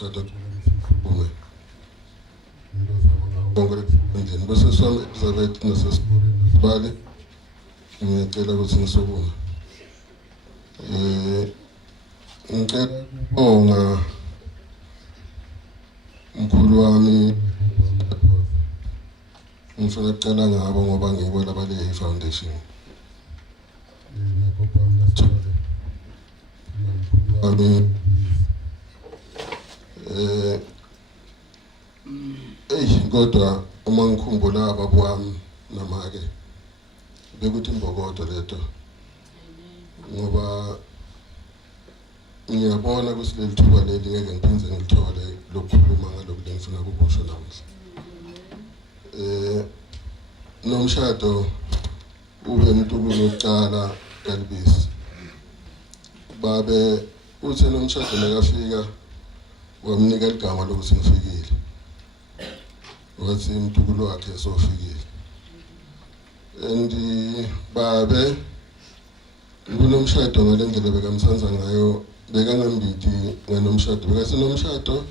nomshado ume bonke endeni bese swami Elizabeth nasesibali ngicela ukuthi ngisukuma ngicela bonga umkhulu wami ngifuna ukucela ngabo ngoba ngiyibona bale foundation kodwa uma ngikhumbula ababo wami namake bekuthi imbokodo leto ngoba ngiyabona ukuthi leli thuba leli ngeke ngiphinze ngilithole lokukhuluma ngalokho engifuna ukusho namuhla. Nomshado ube umuntu lokuqala eLubisi. Babe uthi nomshado lekafika wamnika igama lokuthi ngifikile. Wathi umtukulo wakhe sofikile. Babe kunomshado ngalendlela bekamsanza ngayo bekangambithi nganomshado bekasenomshado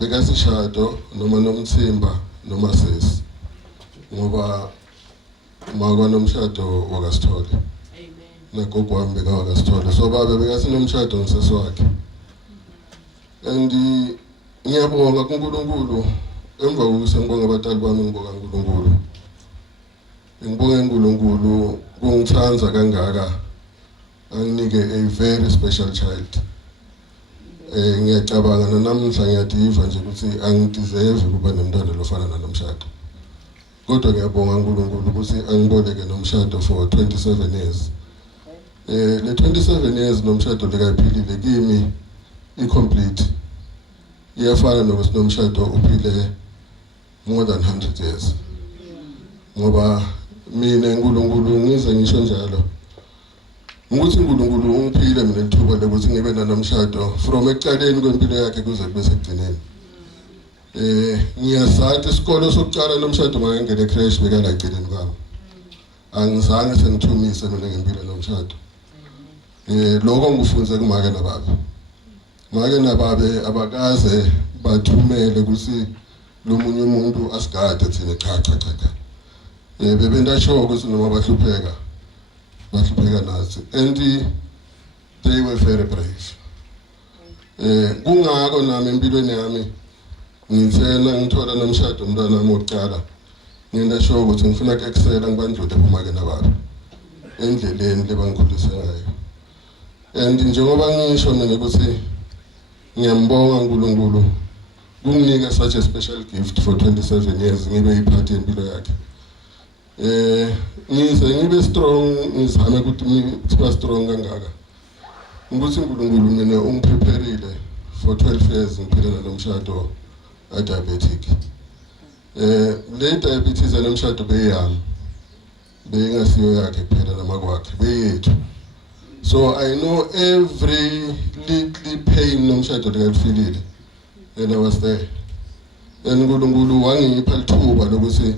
bekasishado noma nomthimba noma sesi ngoba makwa nomshado wakasithole nagogo wami bekawakasithole so babe bekasenomshado ngisesi wakhe ngiyabonga kuNkulunkulu emva kokuthi ngibonga abatali bami ngibonga uNkulunkulu ngibonga uNkulunkulu kungithanza kangaka anginike a very special child. Ngiyacabanga namhla ngiyadiva nje ukuthi angideserve ukuba nomntwana lofana naNomshado. Kodwa ngiyabonga uNkulunkulu ukuthi angiboleke Nomshado for 27 years. Le 27 years Nomshado lekayiphilile kimi i-complete. Iyafana nokuthi Nomshado uphile more than 100 years. Ngoba mina uNkulunkulu ngize ngisho njalo ukuthi uNkulunkulu ungiphile mina ithuba lokuthi ngibe naNomshado from ekuqaleni kwempilo yakhe kuze kube sekugcineni. Ngiyazathi isikolo sokuqala Nomshado makengene crash bekala egcineni kwami. Angizange sengithumise mina ngempilo Nomshado. Lokho ngifunze kumake nababe. Make nababe abakaze bathumele ukuthi lo munye umuntu asigade thina cha. Bebendasho ukuthi noma bahlupheka nathi and they were very brave. Kungako nami empilweni yami ngithena ngithola Nomshado umntwana wami wokuqala ngindasho ukuthi ngifuna ukuexcela ngibandlule kumake nababe endleleni lebangikhulise ngayo and njengoba ngisho mina ukuthi ngiyambonga uNkulunkulu kunginika such a special gift for 27 years ngibe iphathi empilo yakhe. Ngibe strong ngizame ukuthi ngibe strong kangaka ukuthi uNkulunkulu mina ungiprepareile for 12 years ngiphila naNomshado diabetic. Le diabetes yaNomshado beyami beyingasiyo yakhe kuphela namakwakhe beyethu. So I know every little pain Nomshado lekafilile and I was there. And uNkulunkulu wangipha lithuba lokuthi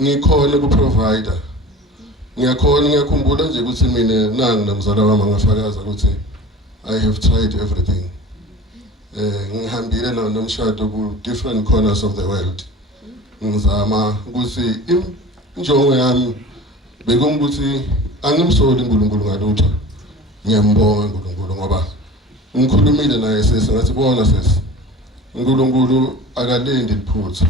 ngikhona ku-provider. Ngiyakhumbula nje ukuthi mina nangi namzala wami angafakaza ukuthi I have tried everything. Ngihambile naNomshado ku different corners of the world. Ngizama ukuthi injongo yami bekungukuthi angimsoli uNkulunkulu ngalutho. Ngiyambonga uNkulunkulu ngoba ngikhulumile naye sesi ngathi bona sesi uNkulunkulu akalindi liphutha.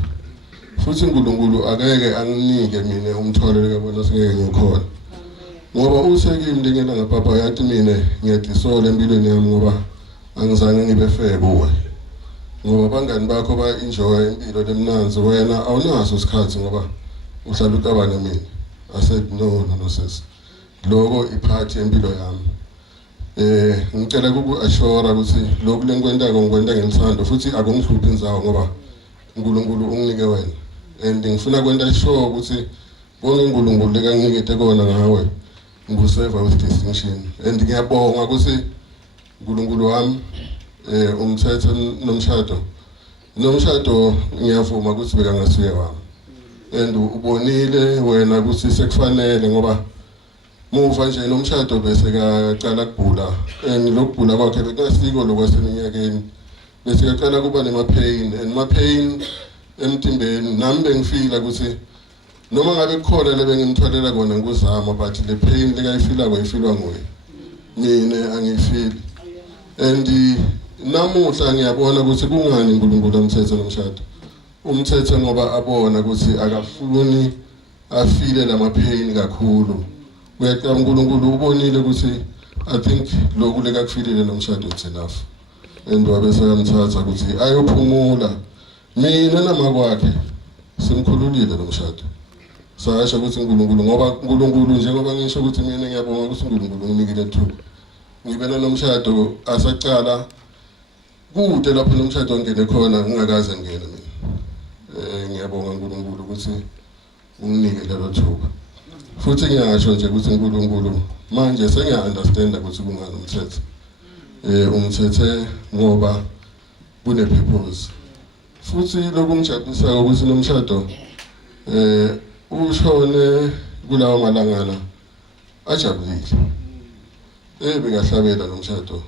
Futhi uNkulunkulu akeke anginike mina umthwalo lekabona singeke ngikhona. Ngoba usekimi ngingena ngapapa yathi mina ngiyadisola empilweni yami ngoba angizange ngibe fair kuwe. Ngoba bangani bakho ba enjoy impilo lemnanzi wena awunaso isikhathi ngoba uhlala uqabana mina. I said no sis. Lokho iphathi empilo yami. Ngicela ukuku-assure ukuthi lokhu lengikwentako ngikwenta ngelithando futhi akungihluphi inzawo ngoba uNkulunkulu unginike wena. And ngifuna kwenta sure ukuthi konke uNkulunkulu lekanginikete kona ngawe ngikuseva with distinction. And ngiyabonga ukuthi uNkulunkulu wami umthetho Nomshado ngiyavuma ukuthi bekangasuye wami. And ubonile wena ukuthi sekufanele ngoba muva nje Nomshado bese kaqala ukubhula and lokubhula kwakhe bekusiko lokwaseminyakeni bese yaqala kuba nema-pain and ma-pain emtimbeni nami bengifila ukuthi noma ngabe kukhona le bengimthwalela kona ngikuzama but le pain lekayifilako ayifilwa nguye mina angiyifili and namuhla ngiyabona ukuthi kungani uNkulunkulu amthethe nomshado umthethe ngoba abona ukuthi akafuni afile lama-pain kakhulu uyaqala uNkulunkulu ubonile ukuthi I think lokhu lekakufilile nomshado it's enough and wabe seyamthatha ukuthi ayophumula mina namakwakhe simkhululile nomshado sayasho ukuthi uNkulunkulu ngoba uNkulunkulu njengoba ngisho ukuthi mina ngiyabonga ukuthi uNkulunkulu unginikile ithuba ngibena nomshado asaqala kude lapho nomshado ongene khona ngingakaze ngene mina ngiyabonga uNkulunkulu ukuthi unginike lelo thuba futhi ngiyasho nje ukuthi uNkulunkulu manje sengiya-understanda ukuthi kungani umthetho umthethe ngoba kune purpose futhi lokungijabulisa ukuthi nomshado ushone kulawa malangana ajabulile bengahlabela nomshado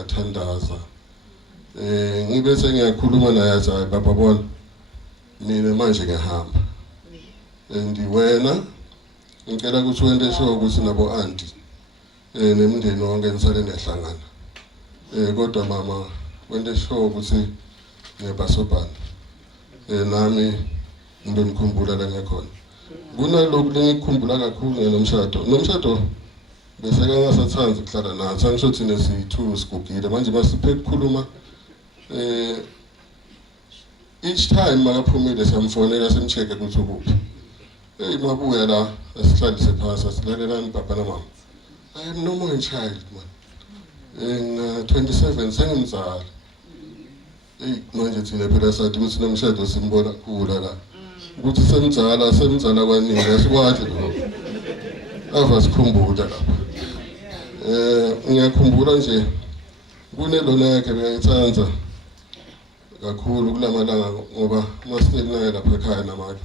athandaza ngibe sengiyakhuluma naye athi hayi baba bona mina manje ngiyahamba and wena ngicela ukuthi wente sure ukuthi nabo auntie nemndeni wonke nisale niyahlangana kodwa mama wente sure ukuthi ngiyabasobhana nami ngibe ngikhumbula la ngiyakhona kunalokhu lengikhumbula kakhulu nomshado bese kangasathandi ukuhlala nathi angisho thina si-2 sigugile manje masiphe ukukhuluma each time makaphumile siyamfonela simcheck ukuthi ukuphi mabuya la asihlalise phasi asilalelani baba namama I am no more a child man in 27 sengimzala manje thina phela sathi ukuthi nomshado simbona khula la ukuthi semzala kwaningi asikwazi lo ava sikhumbula lapha ngiyakhumbula nje kunelona yakhe ngiyayithanda kakhulu kulamalanga ngoba masiteli naye lapha ekhaya namakhe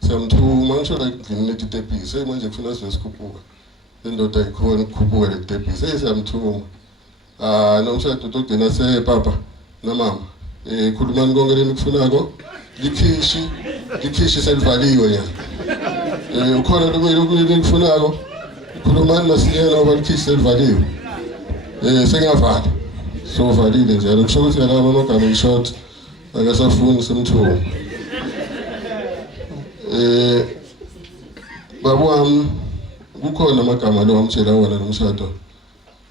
siyamthuma ngisho la endlini letitebhisi manje kufuna sizosikhubuka indoda ikhona ukukhuphuka letitebhisi siyamthuma nomshado togcina papa namama khulumani konke leni kufunako likhishi selivaliwe ya ukhona lokumele kufunako khulumani masiyena ngoba likhishi selivaliwe sengiyavala sovalile njalo kusho ukuthi yalawa amagama ngishort akasafuni semthumo babu wami kukhona amagama lo wamtshela wona nomshado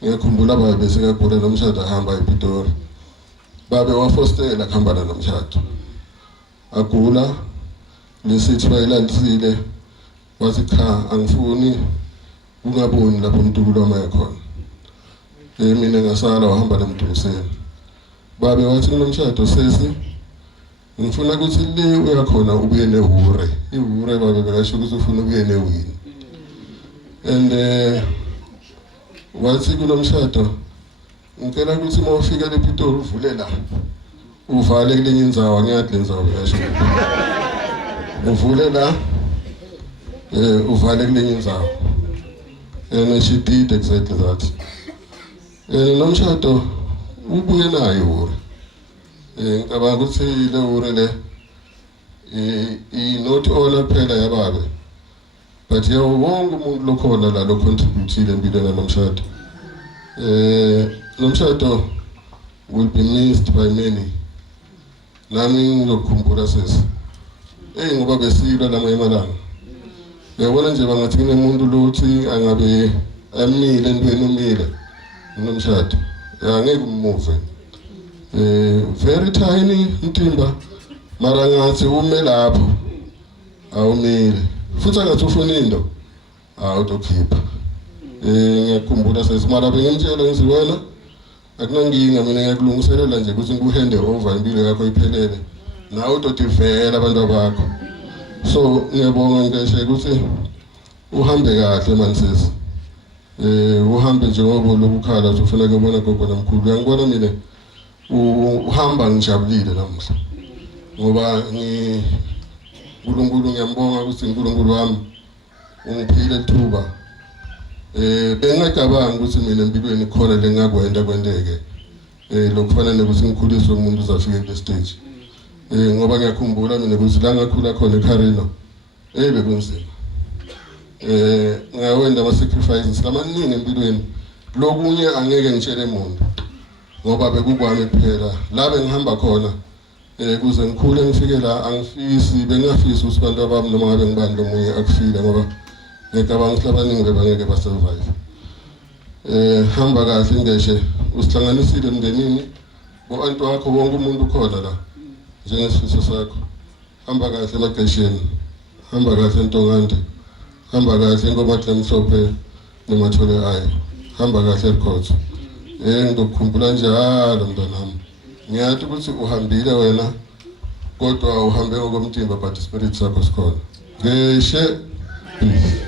ngiyakhumbula babe besekagula nomshado ahamba ePitori babe wafostela kuhambana nomshado agula lesithi bayilalisile wathi cha angifuni ungaboni lapho uMntululo wami ekhona mina ngasala wahamba nemdumiseni babe wathi nomshado sesi ngifuna ukuthi le uyakhona ubuye nehure ihure babe bekasho ukuthi ufuna ubuye newini and wathi kunomshado ngicela ukuthi mawufika lePitori uvule la uvale kulenye indzawo ngiyadle indzawo yasho uvule la uvale kulenye indzawo and she did exactly that nomshado ubuye nayo ihure ngicabanga ukuthi le hure le not all phela yababe but yawo wonke umuntu lokhona la lo contribute empilweni nomshado nomshado will be missed by many nami ngizokhumbula sesi ngoba besilwa la emalanga uyabona nje bangathi kunemuntu lothi angabe amile entweni umile nomshado angeke umuve very tiny umtimba mara ngathi ume lapho awumile futhi angathi ufuna into awutokhipha ngiyakhumbula sesi mara bengimtshela ngithi wena akunankinga mina ngiyakulungiselela nje ukuthi ngikuhande over impilo yakho iphelele nawe utotivela abantu bakho so ngiyabonga ngeshe ukuthi uhambe kahle manje sesi uhambe njengoba lokukhala ufuna kubona gogo namkhulu uyangibona mina uhamba ngijabulile namuhla ngoba uNkulunkulu ngiyambonga ukuthi uNkulunkulu wami ungiphile ithuba bengacabangi ukuthi mina empilweni khona lengakwenda kwenteke lokufanele ukuthi ngikhuliswe umuntu uzafika kule stage. Ngoba ngiyakhumbula mina ukuthi la ngakhula khona eKharino bekunzima. Ngawenda ama-sacrifices lamaningi empilweni. Lokunye angeke ngitshele muntu ngoba bekukwami kuphela la bengihamba khona kuze ngikhule ngifike la angifisi bengafisi ukuthi abantu abami noma ngabe ngibani lomunye akufile ngoba ngicabanga ukuthi abaningi bebangeke basurvive. Hamba kahle ngeshe usihlanganisile emndenini bo-anti wakho wonke umuntu khona la njengesifiso sakho. Hamba kahle emagesheni, hamba kahle eNtongande, hamba kahle eNkomathi Emhlophe nemathole ayo, hamba kahle eRikhotho. Ngizokukhumbula njalo mntanami. Ngiyathi ukuthi uhambile wena kodwa uhambe ngokomtimba but spirit sakho sikhona. Ngeshe please.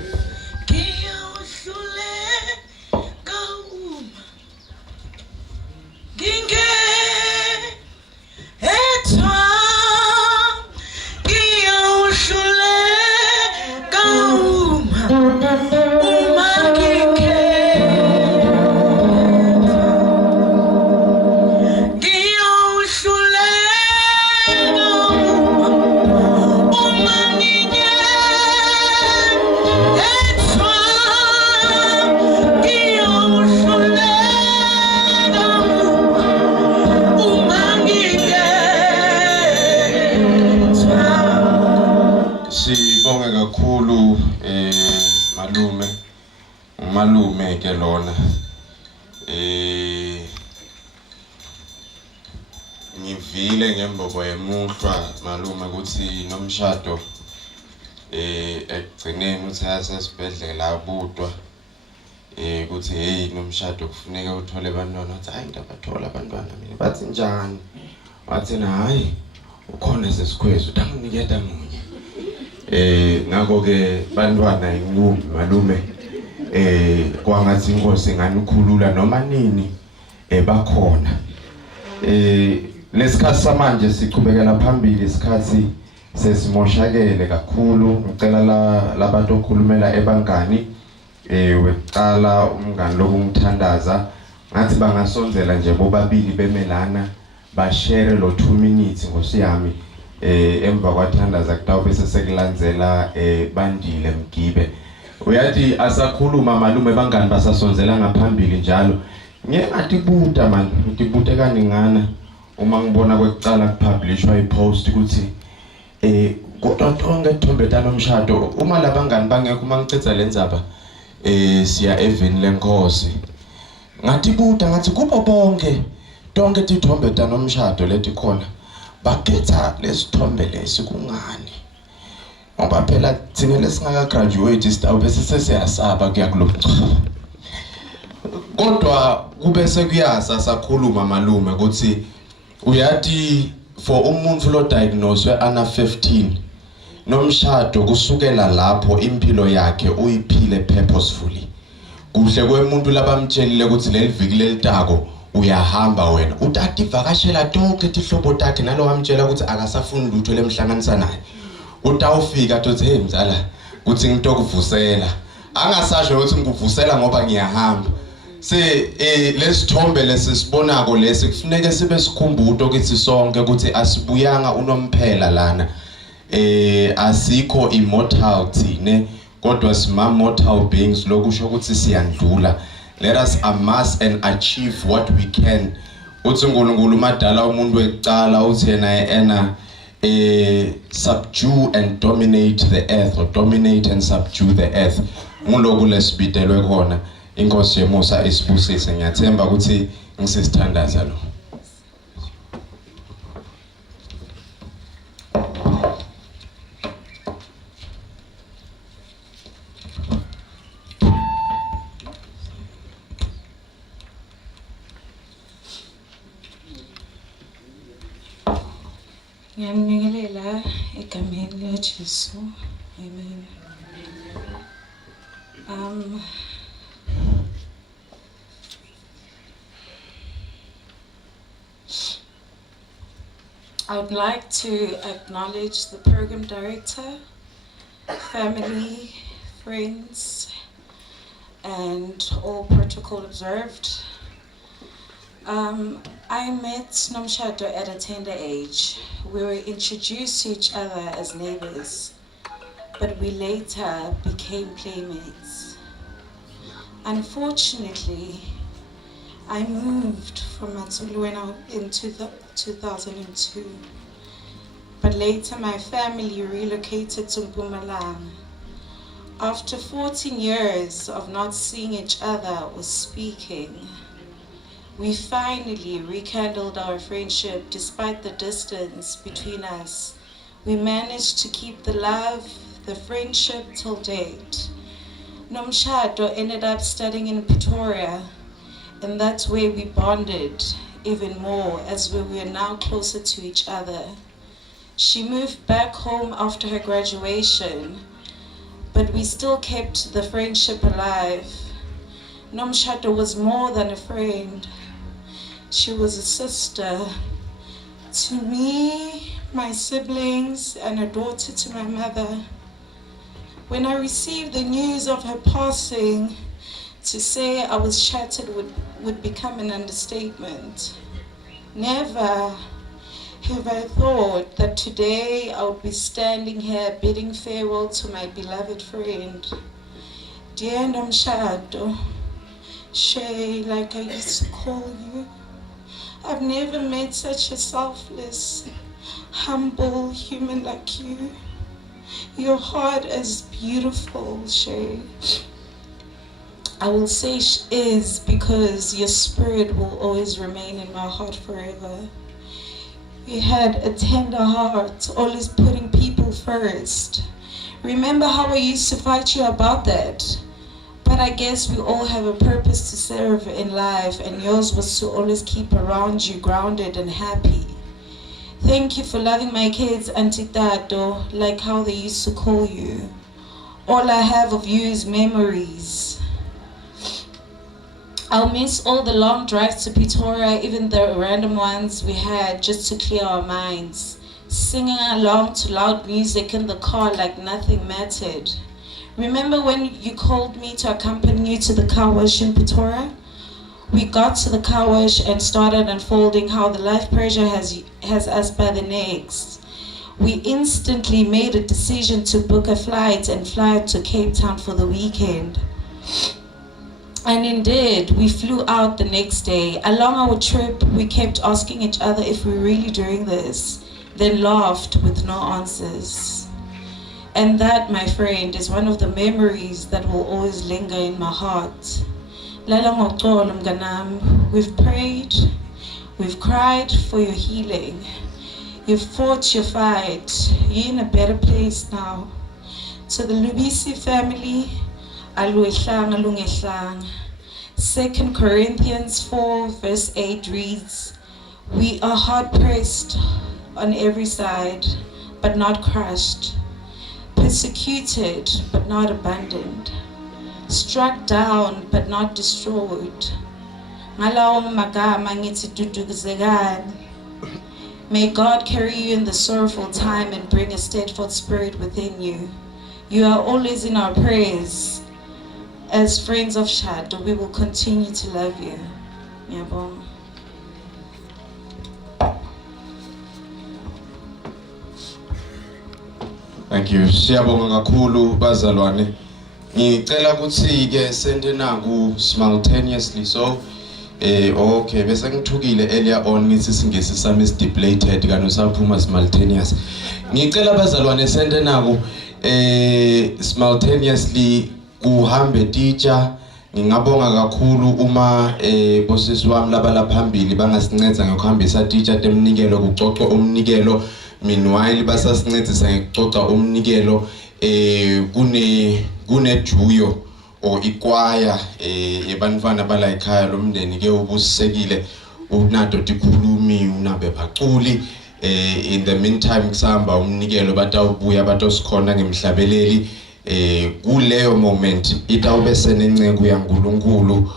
Malume ke lona ngivile ngembobo yemuhlwa malume ukuthi Nomshado ekugcineni uthi asesibhedlela abudwa ukuthi hey Nomshado kufuneka uthole abantwana. Wathi hayi ngiyabathola abantwana mina. Bathi njani? Wathi hayi ukhona sesikhwezi utanginiketa munye. Ngakho ke bantwana inqumbi malume kwangathi inkosi nganikhulula noma nini bakhona. Lesikhathi samanje sichubekela phambili, isikhathi sesimoshakele kakhulu. Ngicela labantu okhulumela ebangani wecala umngani lokungithandaza ngathi bangasonzela nje bobabili bemelana bashare lo 2 minutes ngosiyami emva kwathandaza kutawu bese sekulandzela Bandile Mgibe. Uyathi asakhuluma malume bangani basasonzela ngaphambili njalo. Ngiyathi buta man, ngibute kaningana uma ngibona kwekucala kupublishwa ipost ukuthi kodwa tonke Thombeta Nomshado uma labangani bangekho uma ngicetha lenzaba siya eveni lenkosi. Ngathi buta ngathi kubo bonke tonke Thombeta Nomshado leti khona bakhetha lesithombe lesi kungani? Ngoba phela thina lesingaka graduate sitawu bese sesiyasaba kuya kulomchaba. Kodwa kube sekuyaza sakhuluma malume ukuthi uyathi for umuntu lo diagnosed ana 15 Nomshado kusukela lapho impilo yakhe uyiphile purposefully. Kuhle kwemuntu labamtshelile ukuthi leli viki lelitako uyahamba wena. Utati vakashela tonke tihlobo takhe nalo wamtshela ukuthi akasafuni lutho lemhlanganisa naye. Utawufika tothi hey mzala kuthi ngitokuvusela. Angasasho ukuthi ngikuvusela ngoba ngiyahamba. Lesithombe lesibonako lesi kufuneka sibe sikhumbuto ukuthi sonke ukuthi asibuyanga unomphela lana. Asikho immortality ne kodwa sima mortal beings lokusho ukuthi siyandlula. Let us amass and achieve what we can. Uthi uNkulunkulu madala umuntu ecala uthi yena subdue and dominate the earth, or dominate and subdue the earth. Nguloku lesibitelwe khona. Inkosi yemusa isibusise. Ngiyathemba ukuthi ngisisithandaza lo. Ngiyamnikelela egameni likaJesu. Amen. I would like to acknowledge the program director, family, friends, and all protocol observed. I met Nomshado at a tender age. We were introduced to each other as neighbors, but we later became playmates. Unfortunately, I moved from Matsulu in 2002, but later my family relocated to Mpumalanga. After 14 years of not seeing each other or speaking, we finally rekindled our friendship despite the distance between us. We managed to keep the love, the friendship till date. Nomshado ended up studying in Pretoria, and that's where we bonded even more as we were now closer to each other. She moved back home after her graduation, but we still kept the friendship alive. Nomshado was more than a friend. She was a sister to me, my siblings, and a daughter to my mother. When I received the news of her passing, to say I was shattered would become an understatement. Never have I thought that today I would be standing here bidding farewell to my beloved friend. Dear Nomshado, Shay, like I used to call you, I've never met such a selfless, humble human like you. Your heart is beautiful, Shay. I will say is because your spirit will always remain in my heart forever. You had a tender heart, always putting people first. Remember how I used to fight you about that? But I guess we all have a purpose to serve in life, and yours was to always keep around you grounded and happy. Thank you for loving my kids, Auntie Tato, like how they used to call you. All I have of you is memories. I'll miss all the long drives to Pretoria, even the random ones we had just to clear our minds. Singing along to loud music in the car like nothing mattered. Remember when you called me to accompany you to the car wash in Pretoria? We got to the car wash and started unfolding how the life pressure has us by the necks. We instantly made a decision to book a flight and fly to Cape Town for the weekend. And indeed, we flew out the next day. Along our trip, we kept asking each other if we were really doing this, then laughed with no answers. And that, my friend, is one of the memories that will always linger in my heart. We've prayed, we've cried for your healing. You've fought your fight. You're in a better place now. To the Lubisi family, 2 Corinthians 4 verse 8 reads, we are hard pressed on every side, but not crushed. Persecuted, but not abandoned. Struck down, but not destroyed. May God carry you in the sorrowful time and bring a steadfast spirit within you. You are always in our prayers. As friends of Shado, we will continue to love you. Ngiyabonga. Thank you. Siyabonga kakhulu bazalwane. Ngicela ukuthi ke sende naku simultaneously so okay bese ngithukile earlier on ngithi singesi sami stipulated kana usaphuma simultaneous. Ngicela bazalwane sende naku simultaneously kuhambe teacher. Ngingabonga kakhulu uma bosses wami labala phambili bangasinceda ngokuhambisa teacher temnikelo kuxoxwa umnikelo. Meanwhile basasincedisa ngikuxoxa umnikelo kunejuyo or ikwaya yebantwana bala ekhaya lomndeni ke ubusisekile unado tikhulumi unabe baculi in the meantime kusamba umnikelo batawubuya batosikhona ngemhlabeleli kuleyo moment itawube senencengo yaNkulunkulu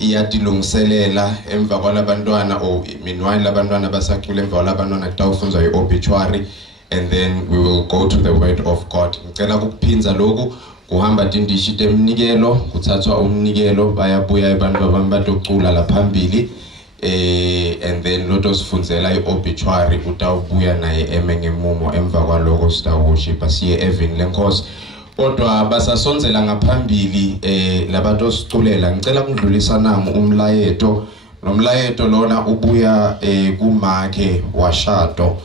iyatilungiselela emva kwalabantwana or meanwhile labantwana basacula emva kwalabantwana kutawufunzwa i-obituary and then we will go to the word of God. Ngicela ukuphinza lokhu kuhamba tindishi temnikelo kuthathwa umnikelo bayabuya abantu abami batocula laphambili and then lotosifundzela i-obituary utawubuya naye eme ngemumo emva kwaloko sitawushipa siye evini lenkosi. Kodwa basasonzela ngaphambili labatosiculela ngicela kudlulisa nami umlayeto nomlayeto lona ubuya kumakhe washado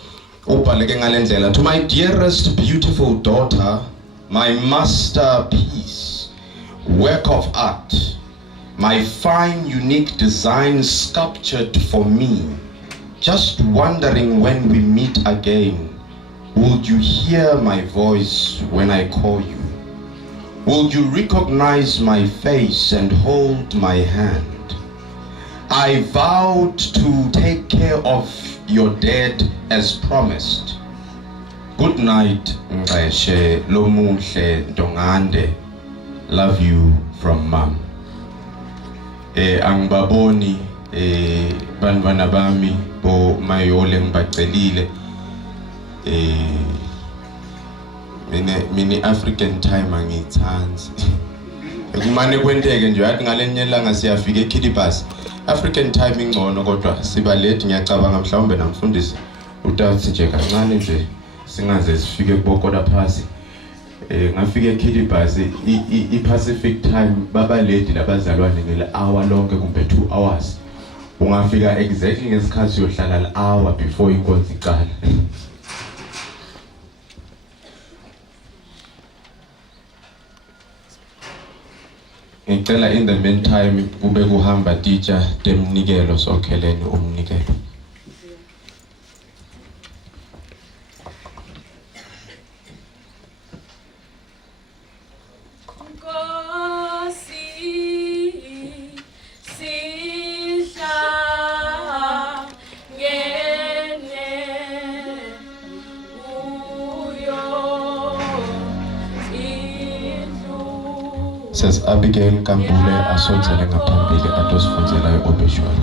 ubhaleke ngalendlela. To my dearest beautiful daughter, my masterpiece, work of art, my fine unique design sculptured for me, just wondering when we meet again, would you hear my voice when I call you? Will you recognize my face and hold my hand? I vowed to take care of your dead as promised. Good night, Ngqeshe Lomuhle Dongande. Love you from Mom. Angibaboni bantwana bami bo mayole ngibacelile mini African time angiyithanzi kumane kwenteke nje yathi ngalenye ilanga siyafika eKidibus African time ingcono kodwa siba late ngiyacabanga mhlawumbe namfundisi utathi nje kancane nje singaze sifike kubokota phasi ngafika eKidibus i-Pacific time baba late labazalwane ngele hour lonke kumbe 2 hours ungafika exactly ngesikhathi uyohlala la hour before inkonzo iqala. Ngicela in the meantime kube kuhamba teacher temnikelo sokheleni umnikelo. Says Abigail Kambule asonzele ngaphambili atosifundzela i-obituary.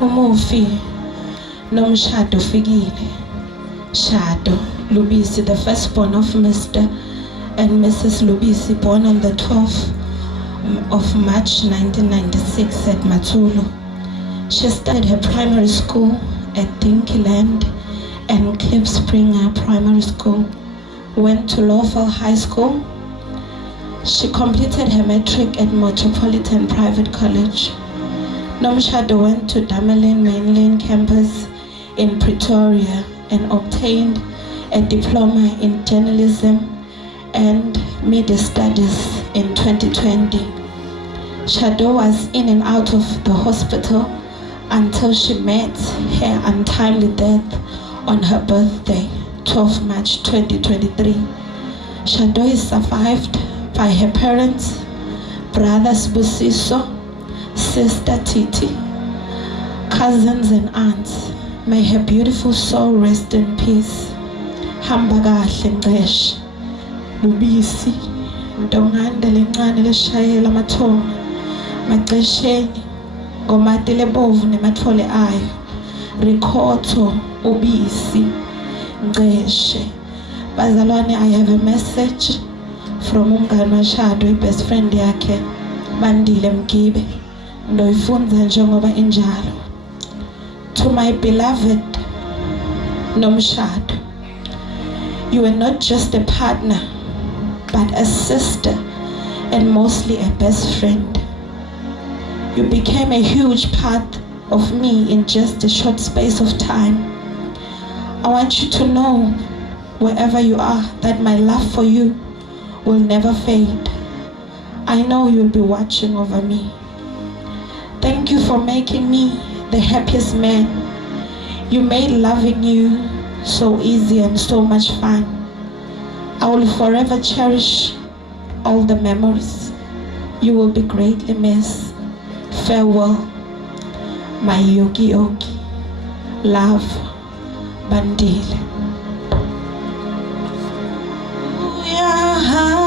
Umufi Nomshado fikile. Shado Lubisi, the firstborn of Mr. and Mrs. Lubisi, born on the 12th of March 1996 at Matulu. She started her primary school at Dinkyland and Klipspringer Primary School. Went to Lowell High School. She completed her matric at Metropolitan Private College. Nomshado went to Damelin Mainland Campus in Pretoria and obtained a diploma in journalism and media studies in 2020. Shado was in and out of the hospital until she met her untimely death on her birthday, 12 March 2023. Shado is survived by her parents, brothers Busiso, sister Titi, cousins and aunts. May her beautiful soul rest in peace. Hamba kahle Ngqeshe Lubisi Ndongande lencane leshayela amathonga maxesheni ngomati lebovu nemathole ayo Rikhotho ubisi Ngqeshe. Bazalwane, I have a message from umngani washado i-best friend yakhe Bandile Mgibe ndoyifunza njengoba injalo. To my beloved Nomshado, you were not just a partner, but a sister and mostly a best friend. You became a huge part of me in just a short space of time. I want you to know, wherever you are, that my love for you will never fade. I know you'll be watching over me. Thank you for making me the happiest man. You made loving you so easy and so much fun. I will forever cherish all the memories. You will be greatly missed. Farewell, my Yogi Yogi. Love, Bandile. Uyahala.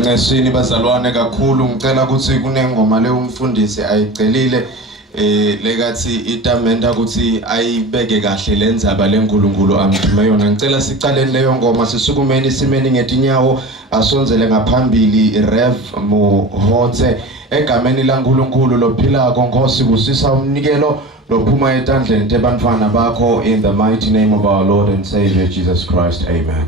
Ngesini bazalwane kakhulu ngicela ukuthi kunengoma le umfundisi ayicelile lekathi itamenda ukuthi ayibeke kahle lendzaba lenkulunkulu amthume yona. Ngicela sicaleni leyo ngoma sisukumeni isimeni ngetinyawo asonzele ngaphambili Rev Muhotse egameni laNkulunkulu lophilako Nkosi kusisa umnikelo lophuma etandleni tebantwana bakho in the mighty name of our Lord and Savior Jesus Christ. Amen.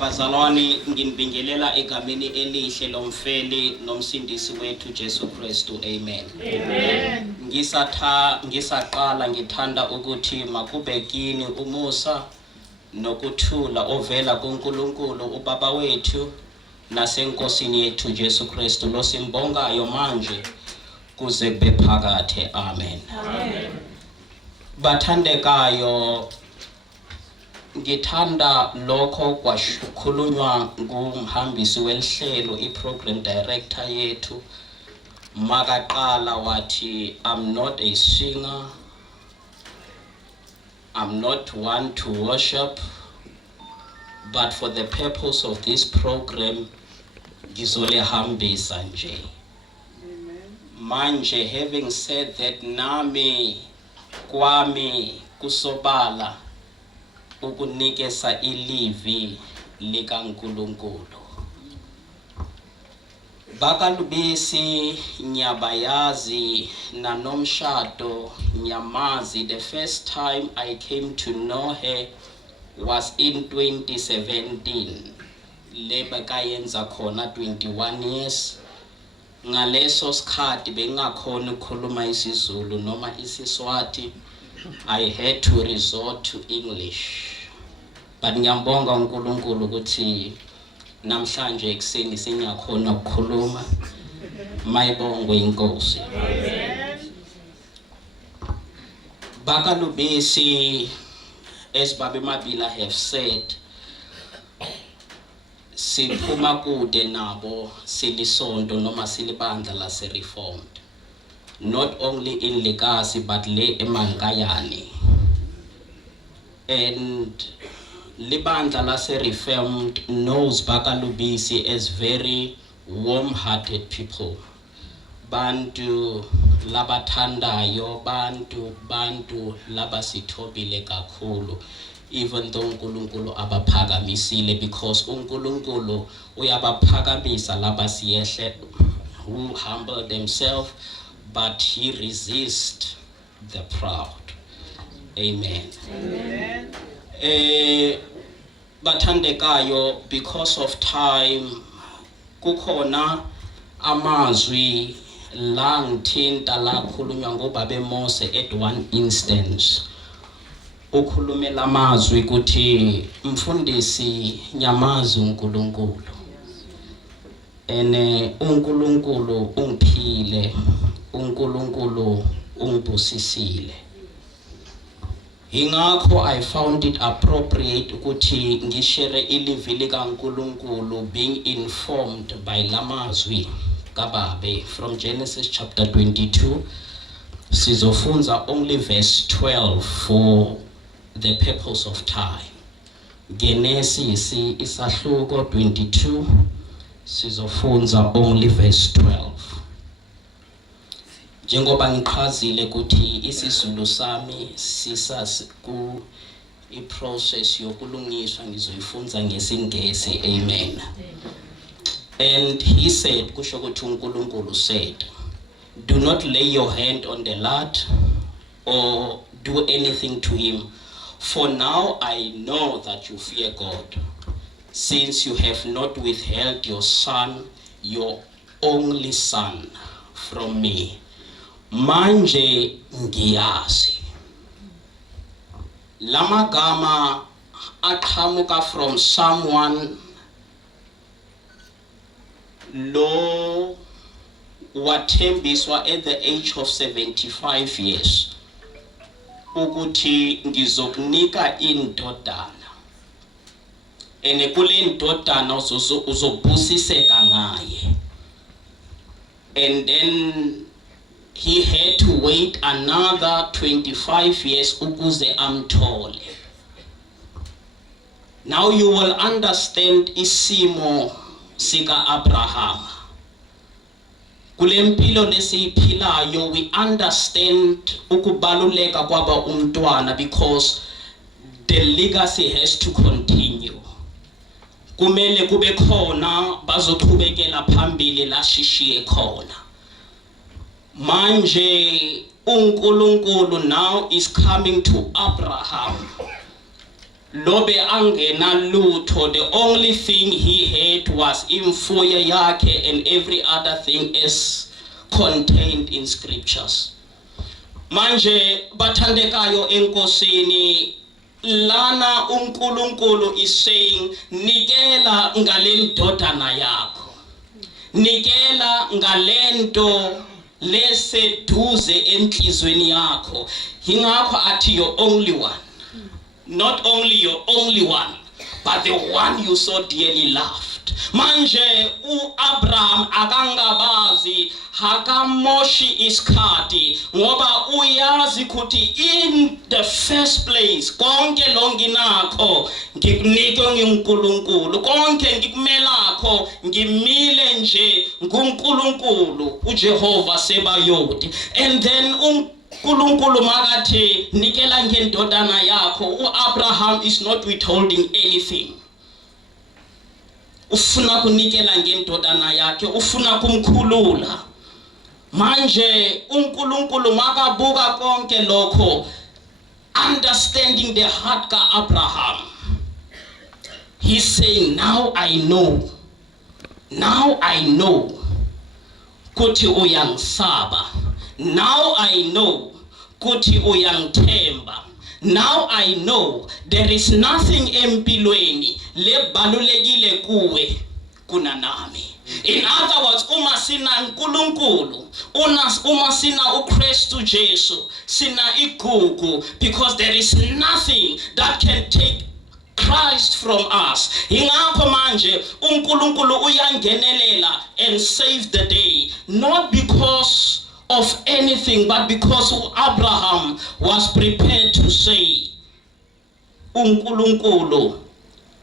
Bazalwane nginibingelela egameni elihle lomfeli nomsindisi wethu Jesu Kristu. Amen. Amen. Ngisaqala ngithanda ukuthi makube kini umusa nokuthula ovela kuNkulunkulu uBaba wethu nasenkosini yethu Jesu Kristu losimbongayo manje kuze kube phakathe. Amen. Amen. Bathandekayo, ngithanda lokho kwakhulunywa ngumhambisi welihlelo iprogram director yethu makaqala wathi, I'm not a singer, I'm not one to worship, but for the purpose of this program ngizolihambisa nje. Manje, having said that, nami kwami kusobala ukunikeza ilivi likaNkulunkulu. Baka Lubisi nyabayazi na Nomshado nyamazi. The first time I came to know her was in 2017. Leba kayenza khona 21 years. Ngaleso skhathi bengakhona ukukhuluma isiZulu noma isiSwati. I had to resort to English. But ngiyambonga uNkulunkulu ukuthi namhlanje ekseni sengiyakhona ukukhuluma. Mayibongwe inkosi. Baka Lubisi, as Babe Mabila have said, siphuma kude nabo silisonto noma silibandla lase Reformed. Not only in Lekasi but le eMankayane. And libandla lase Reformed knows Baka Lubisi as very warm-hearted people. Bantu labathandayo, bantu labasithobile kakhulu. Even though uNkulunkulu abaphakamisile, because uNkulunkulu uyabaphakamisa labasiyehle who humble themselves, but he resists the proud. Amen. Amen. Bathandekayo, because of time, kukhona amazwi la ngithinta la khulunywa ngoBabe Mose at one instance. Ukhulumela amazwi ukuthi mfundisi nyamazi uNkulunkulu. uNkulunkulu ungiphile, uNkulunkulu ungibusisile. Ingakho I found it appropriate ukuthi ngishare ilivi likaNkulunkulu being informed by lamazwi kaBabe from Genesis chapter 22. Sizofunza only verse 12 for the purpose of time. Genesis isahluko 22, sizofunza only verse 12. Njengoba ngiqhazile ukuthi isiZulu sami sisasi ku iprocess yokulungiswa ngizoyifunza ngesingesi. Amen. And he said, kusho ukuthi uNkulunkulu said, do not lay your hand on the lad or do anything to him, for now I know that you fear God, since you have not withheld your son, your only son, from me. Manje ngiyazi. Lamagama aqhamuka from someone lo wathembiswa at the age of 75 years ukuthi ngizokunika indodana, ene kule indodana uzobusiseka ngaye. And then he had to wait another 25 years ukuze amthole. Now you will understand isimo sika Abraham. Kule mpilo lesiyiphilayo we understand ukubaluleka kwaba umntwana, because the legacy has to continue. Kumele kube khona bazoqhubekela phambili la shishiye khona. Manje uNkulunkulu now is coming to Abraham lobe angena lutho. The only thing he had was imfuyo yakhe and every other thing is contained in scriptures. Manje bathandekayo enkosini, lana uNkulunkulu is saying, nikela ngale ndodana yakho, nikela ngalento leseduze enhlizweni yakho. Yingakho athi your only one, not only your only one, but the one you so dearly loved. Manje uAbraham akangabazi hakamoshi iskhathi ngoba uyazi ukuthi in the first place konke longinakho ngikunike nguNkulunkulu, konke ngikumelakho ngimile nje nguNkulunkulu uJehova Sebayoti. And then uNkulunkulu makathi nikela ngendodana yakho, uAbraham is not withholding anything. Ufuna kunikela ngendodana yakhe, ufuna kumkhulula. Manje uNkulunkulu makabuka konke lokho, understanding the heart ka Abraham, he's saying, now I know kuthi uyangisaba, now I know kuthi uyangithemba, now I know there is nothing empilweni lebalulekile kuwe kuna nami. In other words, uma sina uNkulunkulu, uma sina uKristu Jesu, sina igugu, because there is nothing that can take Christ from us. Ingakho manje uNkulunkulu uyangenelela and save the day, not because of anything, but because Abraham was prepared to say, uNkulunkulu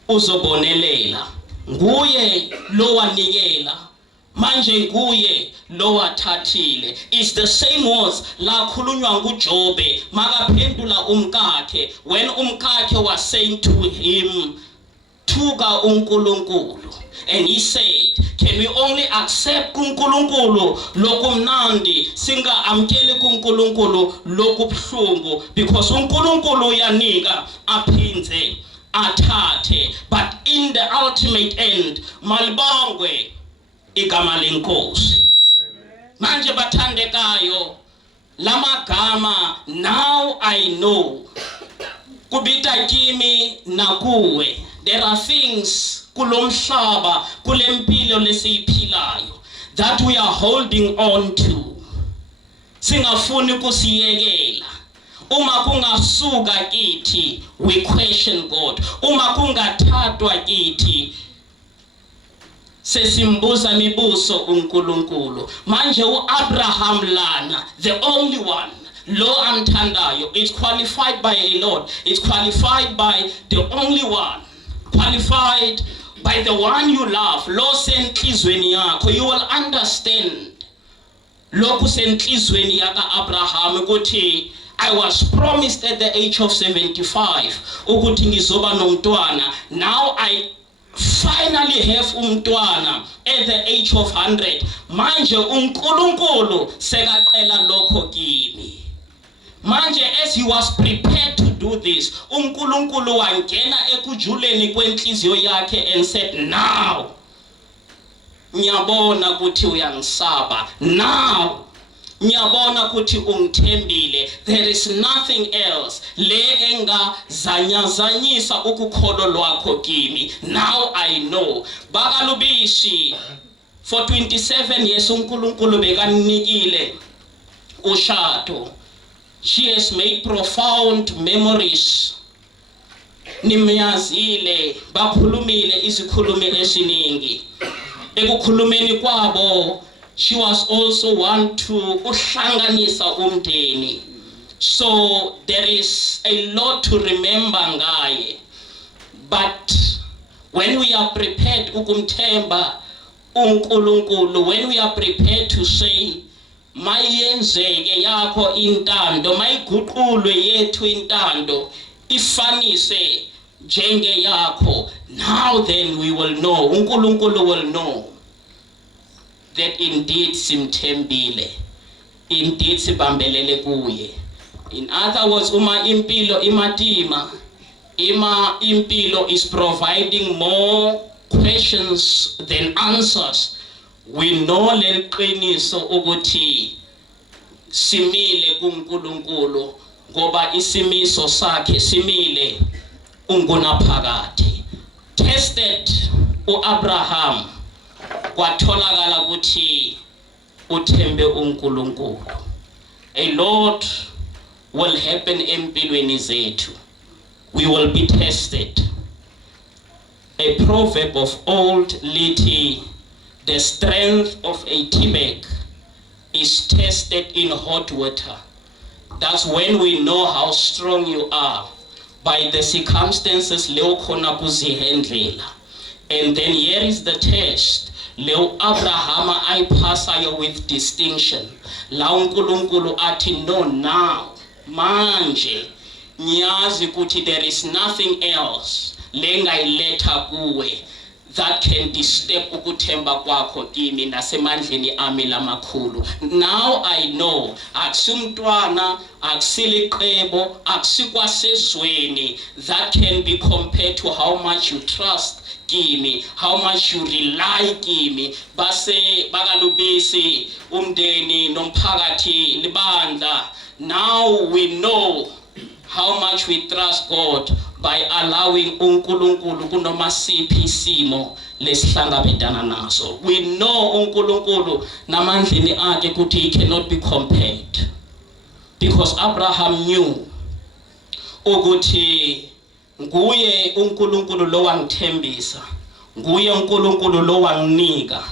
uzobonelela, nguye lo wanikela, manje nguye lo wathathile. It's the same words la khulunywa nguJobe makaphendula umkakhe, when umkakhe was saying to him, thuka uNkulunkulu, and he said, can we only accept kuNkulunkulu lokumnandi singa amkele kuNkulunkulu lokubhlungu, because uNkulunkulu uyanika aphinze athathe, but in the ultimate end malibongwe igama lenkosi. Manje bathandekayo, lamagama now I know kubita kimi nakuwe, there are things kulomhlaba kulempilo lesiyiphilayo that we are holding on to, singafuni kusiyekela. Uma kungasuka kithi, we question God. Uma kungathathwa kithi, sesimbuza mibuso uNkulunkulu. Manje uAbraham lana, the only one, lo amthandayo, is qualified by a Lord, is qualified by the only one, qualified by the one you love. Lo senhlizweni yakho, you will understand lokhu senhlizweni yaka Abraham ukuthi I was promised at the age of 75 ukuthi ngizoba nomntwana. Now I finally have umntwana at the age of 100. Manje uNkulunkulu sekaqela lokho kimi. Manje as he was prepared to do this, uNkulunkulu wangena ekujuleni kwenhliziyo yakhe and said, now ngiyabona ukuthi uyangisaba, now ngiyabona ukuthi ungithembile, there is nothing else le engazanyazanyisa ukukholo lwakho kimi. Now I know. Baka Lubisi, for 27 years uNkulunkulu bekanikile uShado. She has made profound memories. Nimyazile bakhulumile izikhulumi esiningi. Ekukhulumeni kwabo, she was also one to uhlanganisa umndeni. So there is a lot to remember ngaye. But when we are prepared ukumthemba uNkulunkulu, when we are prepared to say mayenzeke yakho intando, mayiguqulwe yethu intando ifanise njenge yakho, now then we will know, uNkulunkulu will know that indeed simthembile, indeed sibambelele kuye. In other words, uma impilo imatima, impilo is providing more questions than answers. We know leqiniso ukuthi simile kuNkulunkulu ngoba isimiso sakhe simile ungunaphakade. Tested uAbraham kwatholakala ukuthi uthembe uNkulunkulu. A lot will happen empilweni zethu. We will be tested. A proverb of old lithi, the strength of a tea-bag is tested in hot water. That's when we know how strong you are, by the circumstances leo khona kuzihandlela. And then here is the test. Leo Abraham ayiphasayo with distinction. La uNkulunkulu athi no, now manje ngiyazi ukuthi there is nothing else lengayiletha kuwe that can disturb ukuthemba kwakho kimi nasemandleni ami lamakhulu. Now I know akusumntwana, akusiliqebo, akusikwasezweni that can be compared to how much you trust kimi, how much you rely kimi. Base baka Lubisi, umndeni nomphakathi libandla. Now we know how much we trust God by allowing uNkulunkulu kunoma siphi isimo lesihlangabezana naso. We know uNkulunkulu namandleni akhe ukuthi he cannot be compared, because Abraham knew ukuthi nguye uNkulunkulu lo wangithembisa, nguye uNkulunkulu lo wanginika.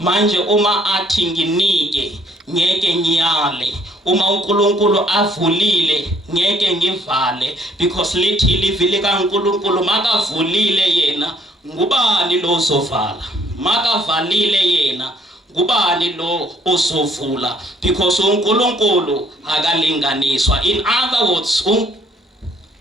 Manje uma athi nginike ngeke ngiyale, uma uNkulunkulu avulile ngeke ngivale, because lithi livi lika uNkulunkulu makavulile yena ngubani lo ozovala, makavalile yena ngubani lo ozovula, because uNkulunkulu akalinganiswa. In other words,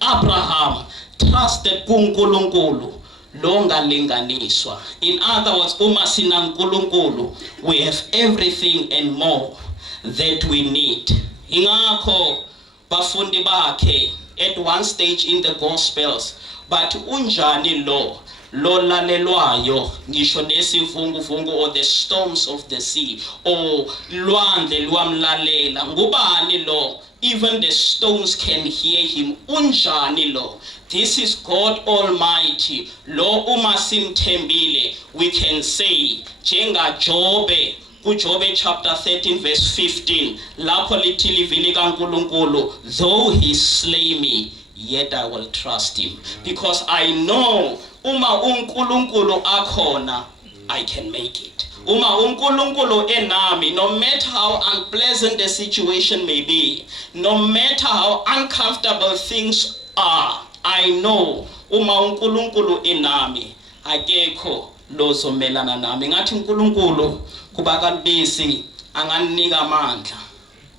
Abraham trusted kuNkulunkulu longa linganiswa. In other words, uma sina uNkulunkulu, we have everything and more that we need. Ingakho bafundi bakhe at one stage in the Gospels, but unjani lo lalelwayo ngisho nesivunguvungu or the storms of the sea, or lwandle lwamlalela, ngubani lo? Even the stones can hear him. Unjani lo? This is God Almighty. Lo uma simthembile, we can say jenga Jobe, kuJobe chapter 13 verse 15, lapho lithi livi lika uNkulunkulu, though he slay me, yet I will trust him, because I know uma uNkulunkulu akhona, I can make it. Uma uNkulunkulu enami, no matter how unpleasant the situation may be, no matter how uncomfortable things are, I know uma uNkulunkulu enami, akekho lozomelana nami. Ngathi uNkulunkulu kuba kalibisi anganinika amandla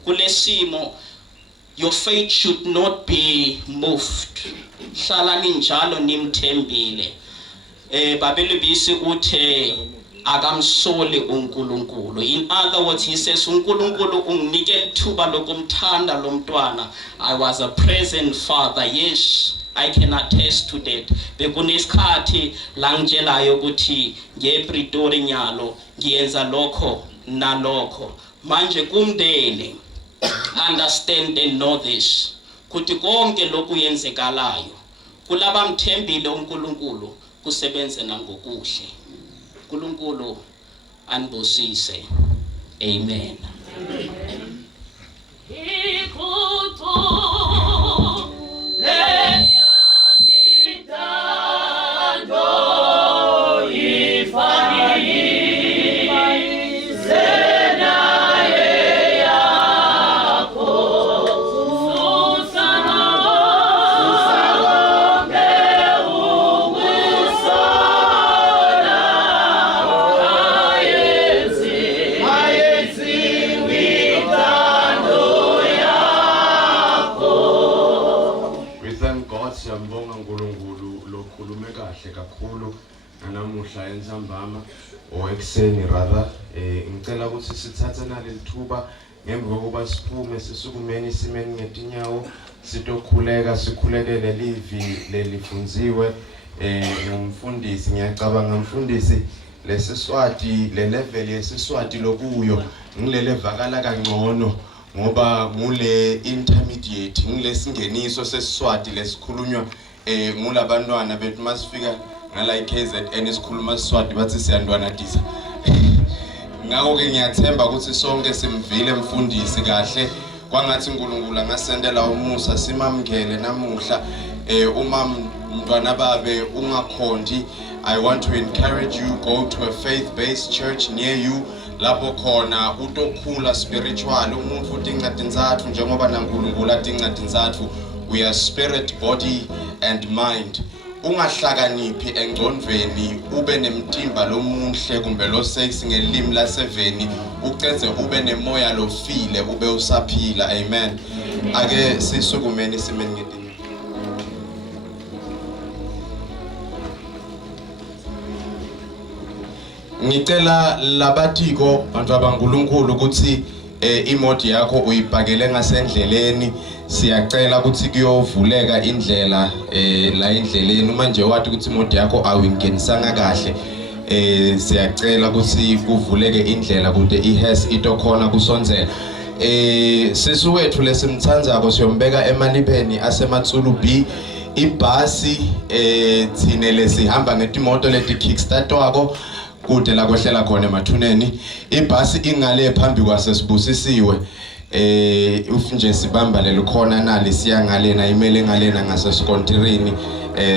kulesimo. Your faith should not be moved. Hlala ninjalo nimthembile. Babelubisi uthe akamsoli uNkulunkulu. In other words, he says uNkulunkulu unginike ithuba lokumthanda lo mntwana. I was a present father. Yes, I can attest to that. Bekunesikhathi la ngitshelayo ukuthi ngePretoria nyalo ngiyenza lokho nalokho. Manje kumndeni understand and know this, kuthi konke lokhu yenzekalayo kulaba mthembile uNkulunkulu kusebenze nangokuhle. uNkulunkulu anibusise. Amen. Nsambama or ekseni rather ngicela ukuthi sithathe naleli thuba ngemva kokuba siphume sisukumeni isimeni ngetinyawo sitokhuleka sikhulekele livi lelifunziwe ngumfundisi. Ngiyacabanga mfundisi lesiswati le level yesiswati lokuyo ngilele vakala kangcono ngoba ngule intermediate ngilesingeniso sesiswati lesikhulunywa ngulabantwana bethu masifika ngala KZN isikhuluma isiswati bathi siyandwana disa. Ngakho ke ngiyathemba ukuthi sonke simvile mfundisi kahle kwangathi uNkulunkulu angasendela umusa simamngele namuhla uma mntwana babe ungakhondi. I want to encourage you, go to a faith-based church near you lapho khona utokhula spiritual umuntu futhi incwadi nzathu njengoba naNkulunkulu athi incwadi nzathu we are spirit, body and mind. Ungahlakaniphi engcondweni ube nemtimba lomuhle kumbe lo sex ngelimi laseveni uceze ube nemoya lofile ube usaphila. Amen. Ake sisukumeni simeni ngedini. Ngicela labatiko bantu abankulunkulu ukuthi imoto yakho uyibhakele ngasendleleni. Siyacela ukuthi kuyovuleka indlela la indleleni uma nje wathi ukuthi imoto yakho awuyingenisanga kahle siyacela ukuthi kuvuleke indlela kude ihas itokhona kusonzela. Sisuwethu lesimthandzako siyombeka emalibeni asematsulu B. Ibhasi thine lesihamba ngetimoto leti kickstartwako kude la kwehlela khona emathuneni. Ibhasi ingale phambi kwasesibusisiwe nje sibamba lelo khona nali siya ngalena imele ngalena ngasesikontirini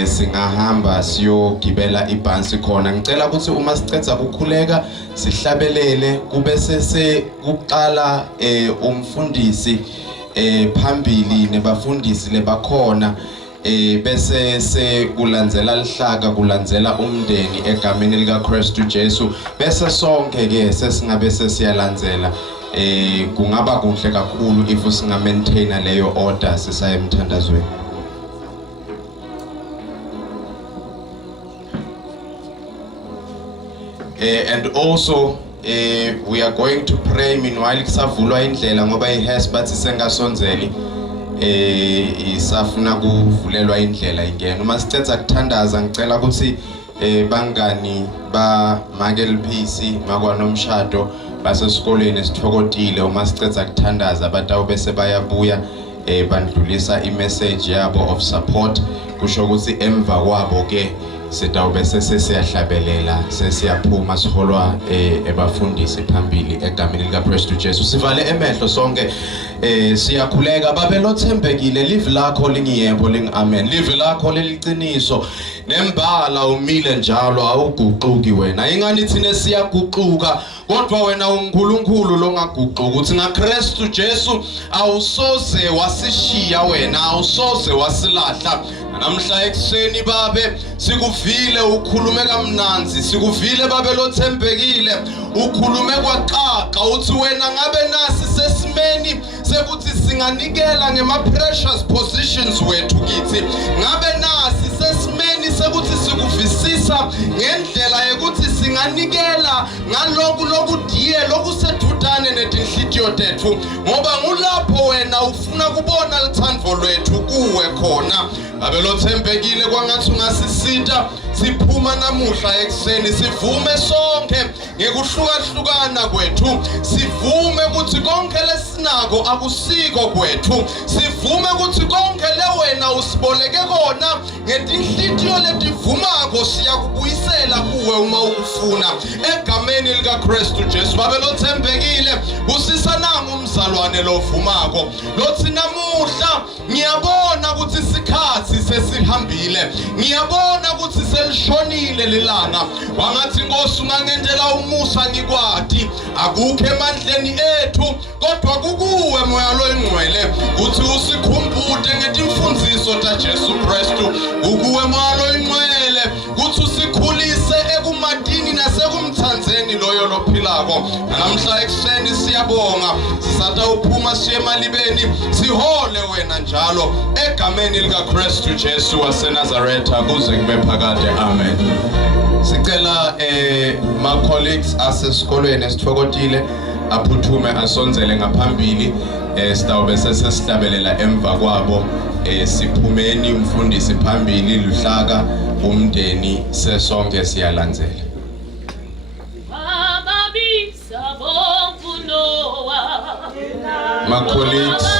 singahamba siyogibela ibhasi khona. Ngicela ukuthi uma sicetha ukukhuleka sihlabelele kube sese kuqala umfundisi phambili nebafundisi lebakhona bese sekulandzela lihlaka kulandzela umndeni egameni lika Kristu Jesu bese sonke ke sesingabe sesiyalandzela. Kungaba kuhle kakhulu if singa maintain leyo order sisaya emthandazweni. And also we are going to pray meanwhile kusavulwa indlela ngoba ihas bathi sengasonzeli isafuna kuvulelwa indlela ingene. Uma sicetha kuthandaza ngicela ukuthi bangani ba Magel Lubisi makwa Nomshado basesikoleni esithokotile uma sicetha kuthandaza batawu bese bayabuya bandlulisa imessage yabo of support kusho ukuthi emva kwabo ke sitawube sesiyahlabelela sesiyaphuma siholwa ebafundisi phambili egameni lika Kristu Jesu. Sivale emehlo sonke siyakhuleka babe lothembekile live lakho lingiyebo lingamen live lakho leliqiniso nembala umile njalo awuguquki wena ingani thine siyaguquka kodwa wena uNkulunkulu longaguquki uthi ngaKristu Jesu awusoze wasishiya wena awusoze wasilahla. Namhla ekseni babe sikuvile ukhulume kamnanzi sikuvile babe lothembekile ukhulume kwaxaxa uthi wena ngabe nasi sesimeni sekuthi singanikela ngema precious positions wethu kithi ngabe nasi sesimeni sekuthi sikuvisisa ngendlela yokuthi singanikela ngalokhu lokudiye lokusedudane netinhlitiyo tethu ngoba ngulapho wena ufuna kubona lithando lwethu kuwe khona. Babe lothembekile kwangathi ungasisita siphuma namuhla ekseni sivume sonke ngekuhlukahlukana kwethu sivume ukuthi konke lesinako akusiko kwethu sivume ukuthi konke le wena usiboleke kona ngetinhlitiyo letivumako siyakubuyisela kuwe uma ukufuna egameni lika Kristu Jesu. Babe lothembekile usisa nangu umzalwane lovumako lothi namuhla ngiyabona ukuthi isikhathi sesihambile ngiyabona ukuthi selishonile lilanga wangathi Nkosi ungangendela umusa ngikwati akukho emandleni ethu kodwa kukuwe moya loyingcwele uthi usikhumbule ngetimfundiso taJesu Kristu ukuwe moya loyingcwele uthi usikhulise ekumatini nasekumthandzeni loyo lophilako. Namhla ekseni siyabonga sisatha uphuma siye emalibeni sihole wena njalo egameni lika Kristu Jesu waseNazaretha kuze kube phakade. Amen. Sicela ma colleagues asesikolweni esithokotile aphuthume asonzele ngaphambili sitawube sesihlabelela emva kwabo siphumeni umfundisi phambili Luhlaka umndeni sesonke siyalandzela. My colleagues,